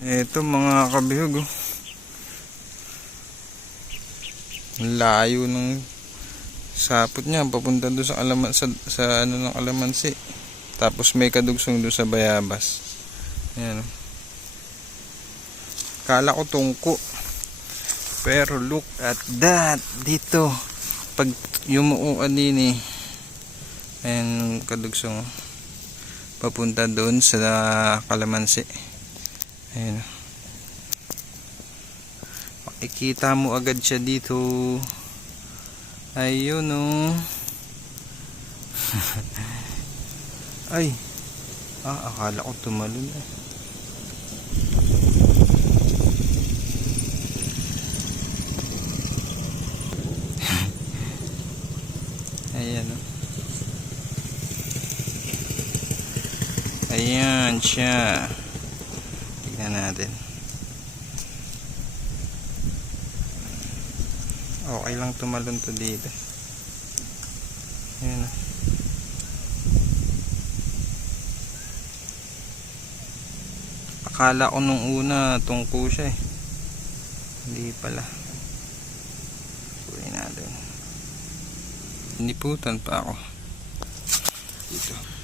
Ito mga kabihog. oh. Layo ng sapot niya papunta doon sa alaman sa, sa ano ng alamansi. Tapos may kadugsong doon sa bayabas. Ayan. oh. Kala ko tungko. Pero look at that dito. Pag yumuuan din eh. Ayan kadugsong. oh. Papunta doon sa kalamansi. Ayan. Makikita mo agad siya dito. Ayun oh. Ay. Ah, akala ko tumalon eh. Ayan oh. Ayan siya. Tignan natin. Okay lang tumalon to dito. Ayan. Akala ko nung una tungko siya eh. Hindi pala. Kunin natin. Niputan pa ako. Dito.